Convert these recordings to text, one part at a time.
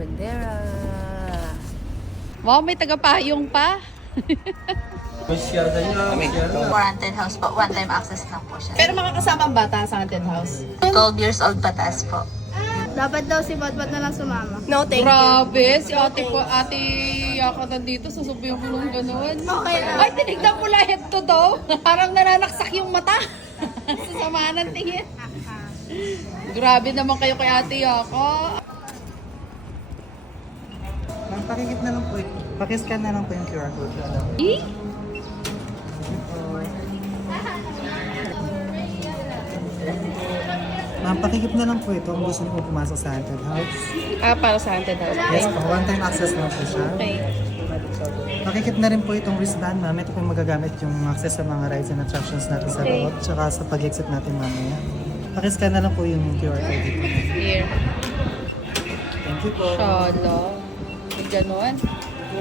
Ofrendera. Wow, may tagapayong pa. Haunted house po. One-time access lang po siya. Pero makakasama ang bata sa haunted house. 12 years old pataas po. Dapat daw si Batbat na lang sumama. No, thank Grabe, si ate po, ate Yaka nandito, sasabihin ko nung gano'n. Okay lang. Ay, tinignan ko lang head to daw. Parang nananaksak yung mata. Sasamahan ng tingin. Grabe naman kayo kay ate Yaka. Ma'am, pakikip na lang po. Pakiscan na lang po yung QR code. Eh? Ma'am, pakikip na lang po ito kung gusto niyo po pumasok sa haunted house. Ah, para sa haunted house. Yes po, one-time access lang po siya. Okay. Pakikip na rin po itong wristband, ma'am. Ito po yung magagamit yung access sa mga rides and attractions natin sa Okay. loob, tsaka sa pag-exit natin mamaya. Pakiscan na lang po yung QR code dito. Here. Thank you po. Shala. Ganon.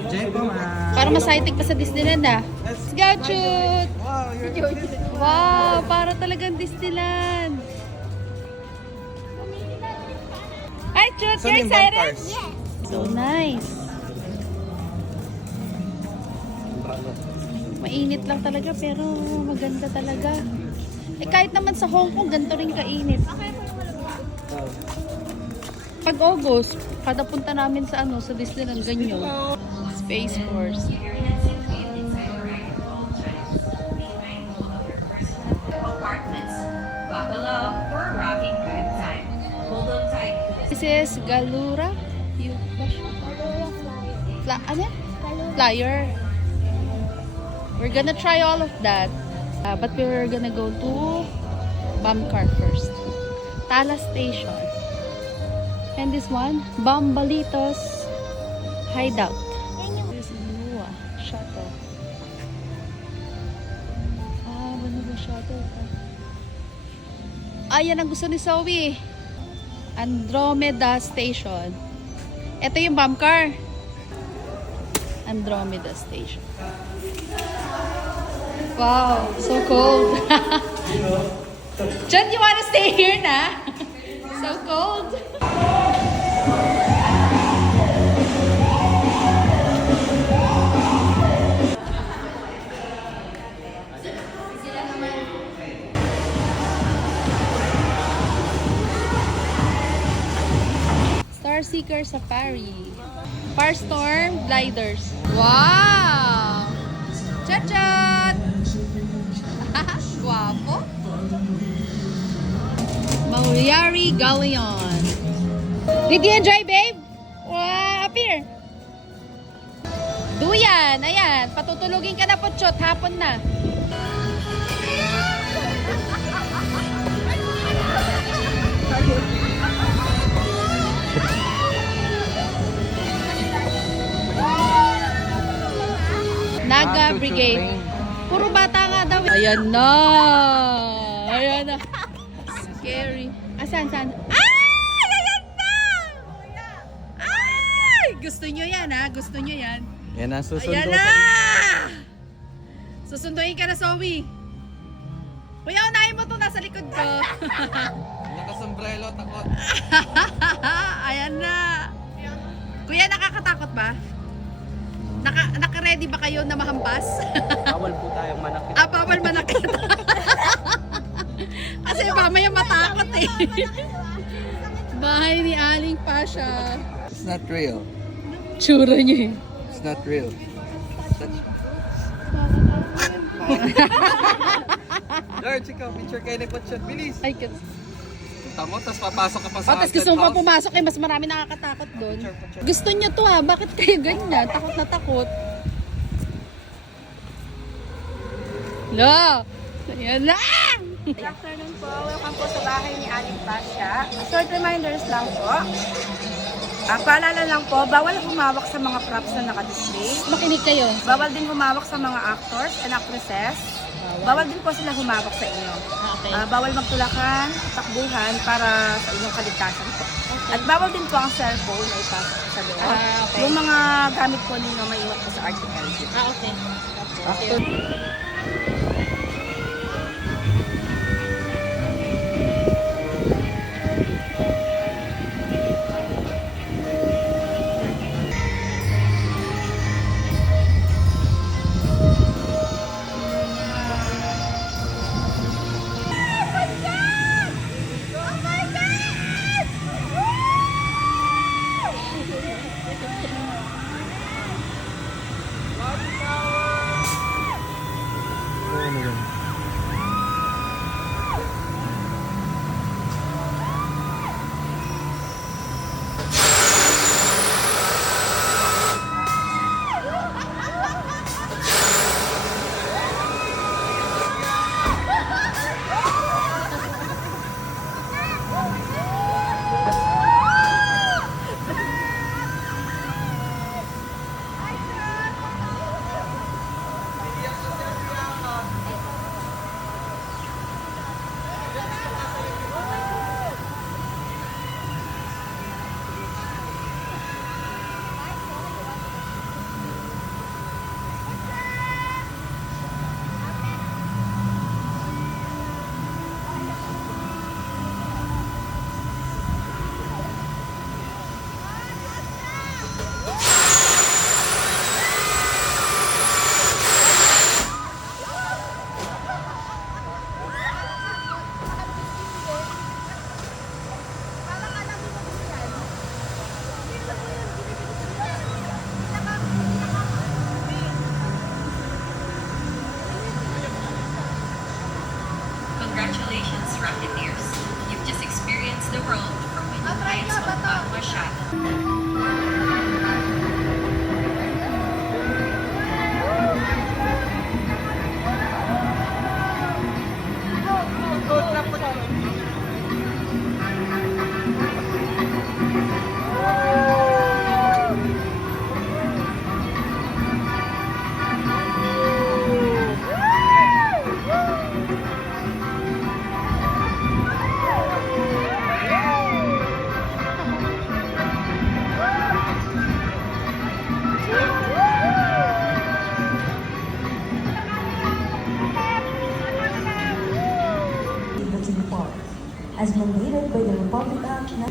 Jay po, ma'am. Para masaitig pa sa Disneyland ah. Let's go, Chut! Wow, you're Wow, para talagang Disneyland. Hi, Chut! You're excited? So nice. Mainit lang talaga pero maganda talaga. Eh kahit naman sa Hong Kong, ganito rin kainit. Pag August, kada punta namin sa sa Disneyland, ganyan. Space Force. This is Galura. Ano yan? Flyer. We're gonna try all of that. But we're gonna go to Bamcar first. Tala Station. And this one, Bambalitos Hideout. This is Lua Shuttle. Ano ba shuttle? Yan ang gusto ni Zoe. Andromeda Station. Ito yung Bamcar. Andromeda Station. Wow, so cold. John, you wanna stay here na? So cold. Starseeker Safari. Farstorm Gliders. Wow! Chachat! Guapo. Mauyari Galleon. Did you enjoy, babe? Wow, up here. Duyan, ayan. Patutulugin ka na po, Chot. Hapon na. Naga Brigade. Puro bata nga daw. Ayan na. Ayan na. Scary. Asan? Ay! Ayan na! Ay! Gusto nyo yan, ha? Gusto nyo yan. Yan ang susundo. Ayan na! Susunduin ka na, Zoe. Kuya, unahin mo to. Nasa likod ko. Nakasombrelo, takot. Ayan na. Kuya, nakakatakot ba? Naka-ready ba kayo na mahampas? Bawal po tayong manakit. Bawal manakit. Kasi mamaya matakot eh. Bahay ni Aling Pasha. It's not real. Tsura niya eh. It's not real. George, ikaw, picture kayo ni Potshot. Bilis. Ay, kasi. Tamo, tapos papasok ka pa sa Tapos gusto mo pa pumasok eh, mas marami nakakatakot doon. Gusto niyo to ha, bakit kayo ganyan? Takot na takot. La! Ayan lang! Good afternoon po. Welcome po sa bahay ni Aling Pasha. Short reminders lang po. Paalala lang po, bawal humawak sa mga props na naka-display. Makinig kayo. Bawal din humawak sa mga actors and actresses. Bawal din po sila humawak sa inyo. Okay. Bawal magtulakan, takbuhan para sa inyong kaligtasan po. At bawal din po ang cellphone na ipasok sa loob. Okay. Yung mga gamit po ninyo maiwan po sa article. Okay. After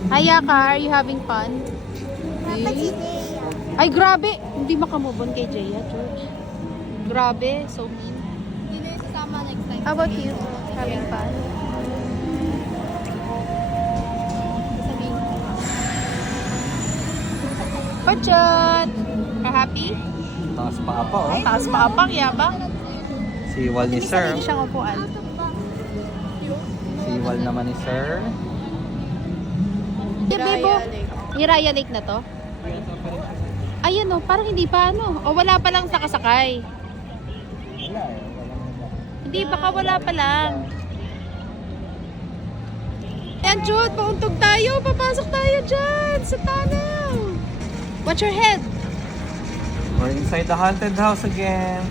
Hi, Yaka. Are you having fun? Ay, grabe! Hindi makamubon kay Jaya, George. Grabe, so mean. Hindi na yung sasama next time. How about you? Having fun? Sasabihin ko. Pachot! Ka-happy? Taas pa pa, oh. Taas pa apang, yabang. Siwal ni Sir. Hindi siyang upuan. Siwal naman ni Sir. Bebo, Hiraya Lake na to? Ayan o, parang hindi pa ano. O wala pa lang sakasakay. Wala eh. Hindi, baka wala pa lang. Ayan, Jude, pauntog tayo. Papasok tayo dyan sa tunnel. Watch your head. We're inside the haunted house again.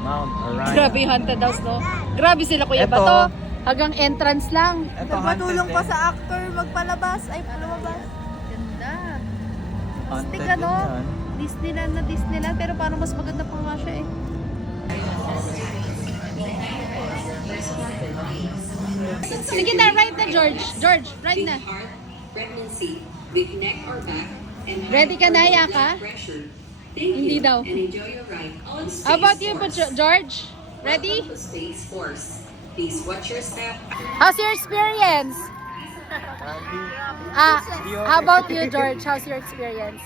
Mount Orion. Grabe yung haunted house, no? Grabe sila, Kuya Eto. Bato. Hanggang entrance lang. Ito haunted pa din. sa actor magpalabas. Ay, palabas. Ganda. Haunted Stick, din ano? yan. Disneyland na Disneyland. Pero parang mas maganda pa nga siya eh. Sige na, right na, George. George, right na. Heart, pregnancy, with neck or back, and Ready ka na, high Yaka? blood pressure. Thank Hindi you, daw. and enjoy your ride on Space How about you, Force. George? Ready? Welcome to Space Force. Please watch your step. How's your experience? How about you, George? How's your experience?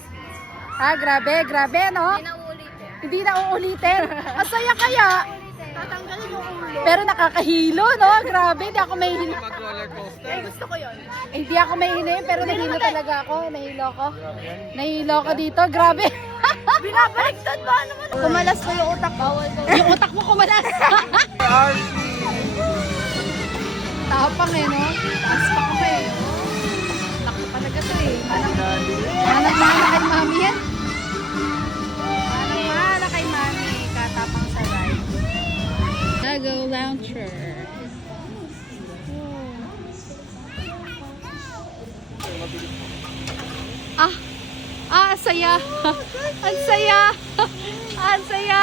Grabe, grabe, no? Hindi na uulitin. Masaya kaya. Tatanggalin yung ulo. Pero nakakahilo, no? Grabe, hindi ako mahihilo. Eh, gusto ko yun. Hindi ako mahihilo yun, pero nahilo talaga ako. Nahilo ko. Nahilo ko dito. Grabe. Binabaliktad ba naman? Kumalas ko yung utak. Bawal ko. Yung utak mo kumalas. Tapang eh, no? Taas pa ko eh. Laki talaga to eh. Manang-mana kay mami yan. Manang-mana kay mami. Katapang sa ride. Lago Launcher. Ang saya. Ang saya. Ang saya.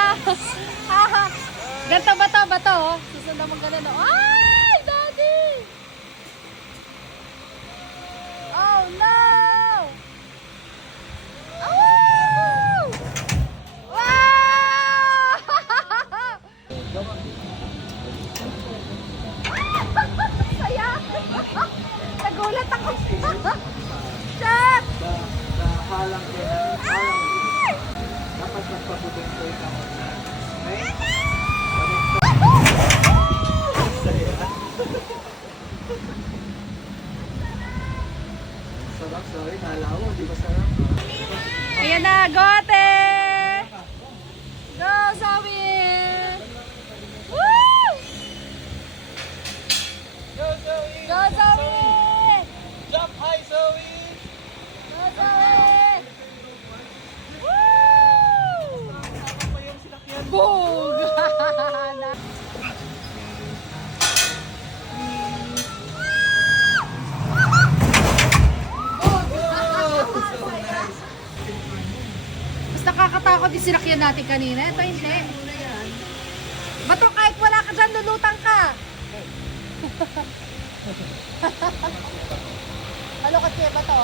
Ganto ba to? Bato, oh. Susunod mo ganun, oh. Ay, Daddy! Oh, no! Oh! Wow! Saya! Nagulat ako. Shit! Dapat magpaputin ko ikaw. Sarap, sorry. Nalaw, di ba sarap? Ayan na, gote! Go, Zoe! Woo! Go, Zoe! Go, Zoe! Jump high, Zoe! Go, Zoe! Woo! Boog! Mas nakakatakot yung sinakyan natin kanina. Ito hindi. Bato, kahit wala ka dyan, lulutang ka. Malukot siya, Bato.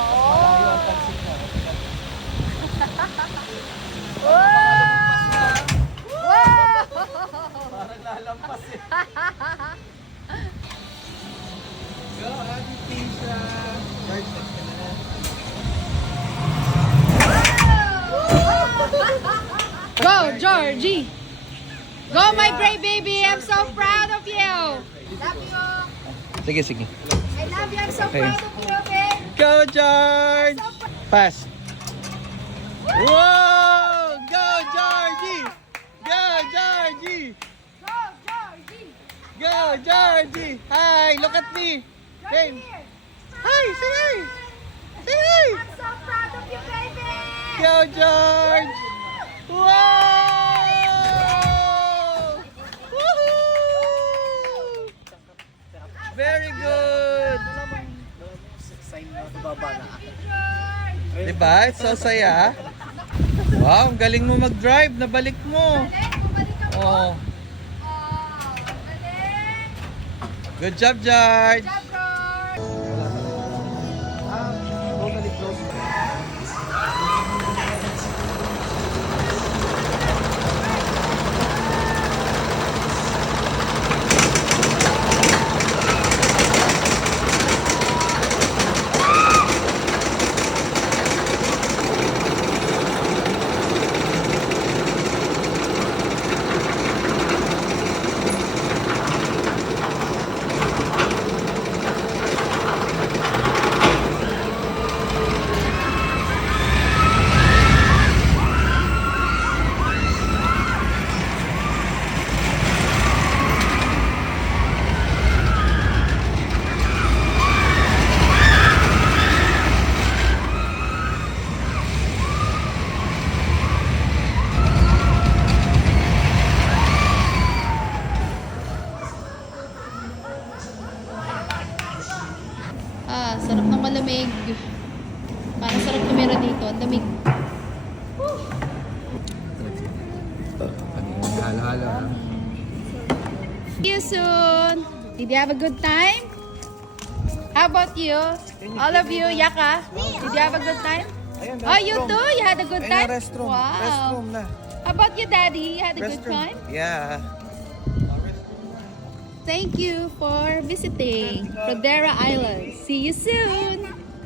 Wow! Wow! Parang lalampas eh. Go, Ate Tisha! Right, next ka na. Go, Georgie! Go, my brave baby! I'm so proud of you! Love you! Sige, sige. I love you! I'm so Okay. proud of you, okay? Go, George! Pass. Whoa! Go, Georgie! Go, Georgie! Go, Georgie! Go, Georgie! Hi, look at me! Hey! Hi, say hi! Say hi! I'm so proud of you, baby! Go, George! Wow! Woohoo! Very good! Diba? It's so saya. Wow, ang galing mo mag-drive. Nabalik mo. Oh. Good job, George. Totally close. Sarap ng malamig. Parang sarap tumira dito. Ang lamig. Halo-halo. See you soon. Did you have a good time? How about you? All of you, Yaka? Did you have a good time? Ayan, Oh, you too? You had a good Ayun time? na, restroom. Wow. Restroom na. How about you, Daddy? You had a good Restroom. time? Yeah. Thank you for visiting Pradera Island. See you soon.